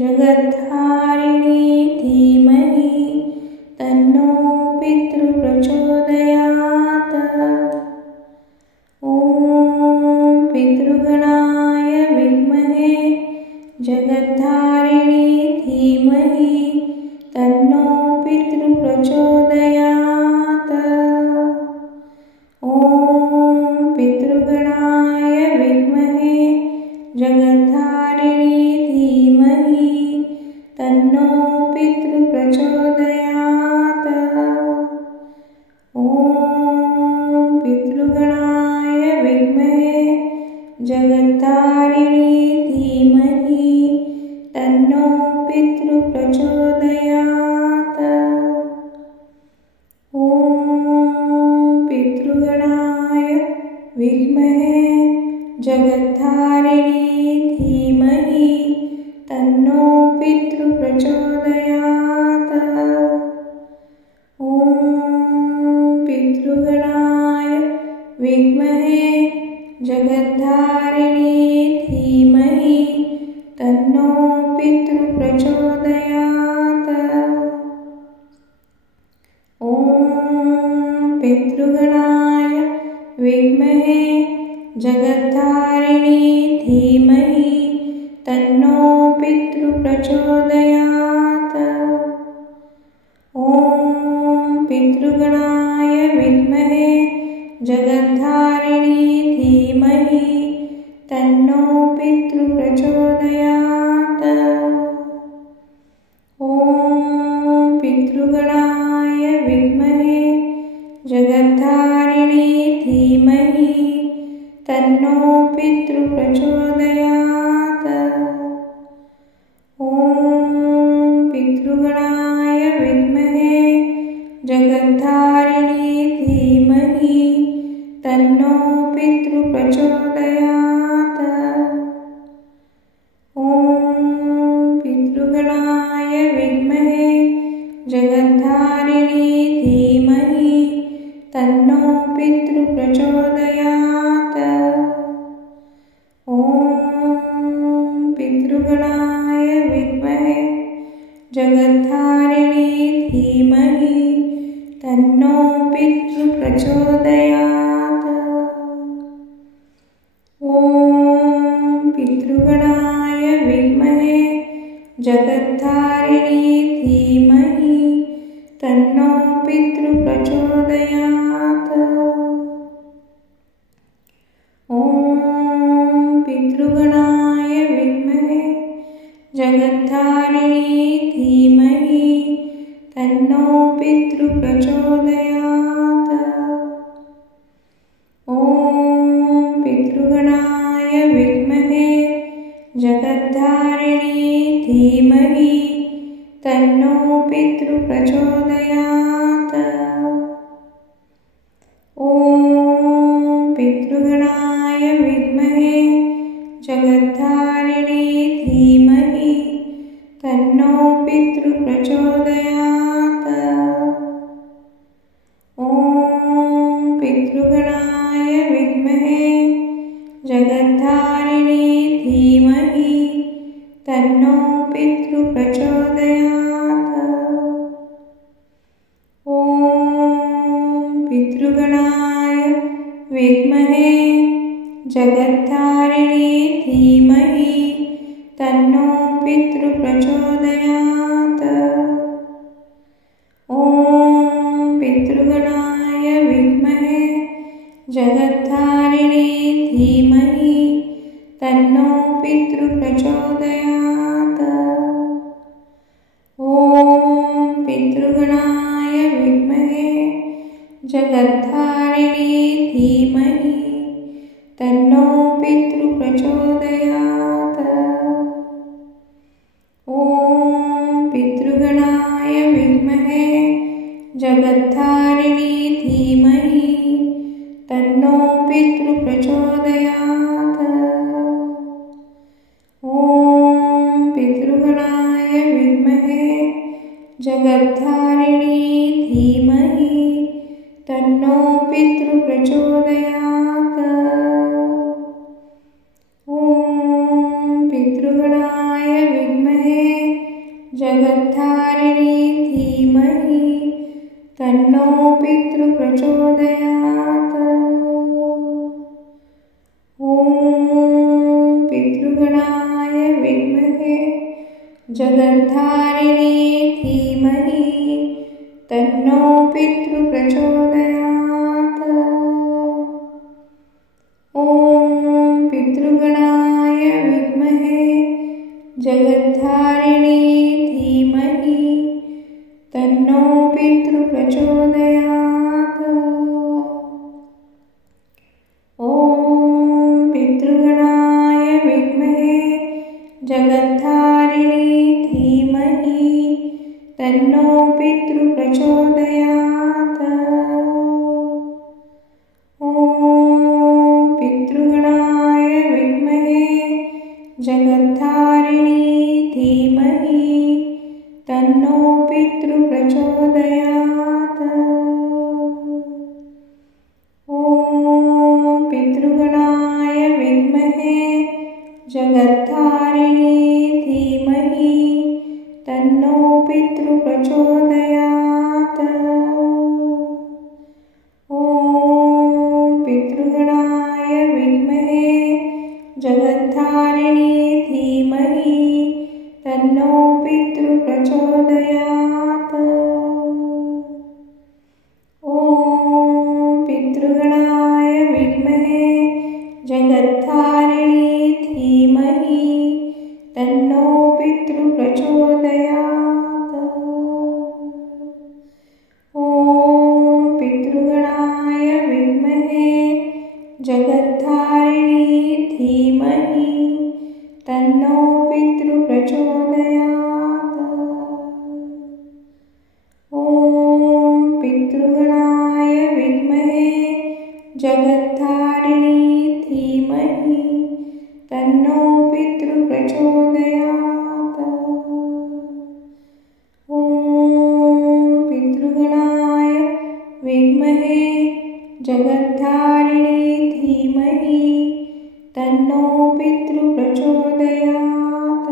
जगद्धारिणी धीमहि तन्नो पितृ प्रचोदयात्। ॐ पितृगणाय विद्महे जगद्धारिणी धीमहि तन्नो पितृ प्रचोदयात्। ॐ पितृगणाय विद्महे जगद्धारिणी धीमहि तन्नो पितृ प्रचोदयात्। ॐ पितृगणाय विद्महे जगद्धारिणी धीमहि तन्नो पितृ प्रचोदयात्। ॐ पितृगणाय विद्महे जगद्धारिणी धीमहि तन्नो पितृ प्रचोदयात्। ॐ पितृगणाय विद्महे जगद्धारिणी धीमहि तन्नो पितृ प्रचोदयात्। ॐ पितृगणाय विद्महे जगद्धारिणी धीमहि तन्नो पितृ प्रचोदयात्। ॐ पितृगणाय विद्महे जगद्धारिणी धीमहि तन्नो पितृ प्रचोदयात्। ॐ पितृगणाय विद्महे जगद्धारिणी धीमहि तन्नो पितृ प्रचोदयात्। ॐ पितृगणाय विद्महे जगद्धारिणी धीमहि तन्नो पितृ प्रचोदयात्। ॐ पितृगणाय विद्महे जगद्धारिणी धीमहि तन्नो पितृ प्रचोदयात्। ॐ पितृगणाय विद्महे जगद्धारिणी धीमहि तन्नो पितृ प्रचोदयात्। ॐ पितृगणाय विद्महे जगद्धारिणी धीमहि तन्नो पितृ प्रचोदयात्। ॐ पितृगणाय विद्महे जगद्धारिणी धीमहि तन्नो पितृ प्रचोदयात्। ॐ पितृगणाय विद्महे जगद्धारिणी धीमहि तन्नो पितृ प्रचोदयात्। ॐ पितृगणाय विद्महे जगद्धारिणी धीमहि तन्नो पितृ प्रचोदयात्। ॐ पितृगणाय विद्महे जगद्धारिणी धीमहि तन्नो पितृ प्रचोदयात्। ॐ पितृगणाय विद्महे जगद्धारिणी धीमहि तन्नो पितृ प्रचोदयात्। ॐ पितृगणाय विद्महे जगद्धारिणी धीमहि तन्नो पितृ प्रचोदयात्। ॐ पितृगणाय विद्महे जगद्धारिणी धीमहि तन्नो पितृ प्रचोदयात्। ॐ पितृगणाय विद्महे जगद्धारिणी धीमहि तन्नो पितृ प्रचोदयात्। ॐ पितृगणाय विद्महे जगद्धारिणी धीमहि तन्नो पितृ प्रचोदयात्। ॐ प्रचोदयात्। ॐ पितृगणाय विद्महे जगद्धारिणे धीमहि तन्नो पितृ प्रचोदयात्। ॐ पितृगणाय विद्महे जगद्धारिणे धीमहि तन्नो पितृ प्रचोदयात्। ॐ पितृगणाय विद्महे जगद्धारिणे धीमहि तन्नो पितृ प्रचोदयात्। ॐ पितृगणाय विद्महे जगद्धारिणे धीमहि तन्नो पितृ प्रचोदयात्। ॐ पितृगणाय विद्महे जगद्धारिणे धीमहि तन्नो पितृ प्रचोदयात्। ॐ पितृगणाय विद्महे जगद्धारिणे धीमहि तन्नो पितृ प्रचोदयात्। ॐ पितृगणाय विद्महे जगद्धारिणे धीमहि तन्नो पितृ प्रचोदयात्। ॐ पितृगणाय विद्महे जगद्धारिणे धीमहि तन्नो पितृ प्रचोदयात्। ॐ पितृगणाय विद्महे जगद्धारिणे धीमहि तन्नो पितृ प्रचोदयात्। ॐ पितृगणाय विद्महे जगद्धारिणे धीमहि तन्नो पितृ प्रचोदयात्।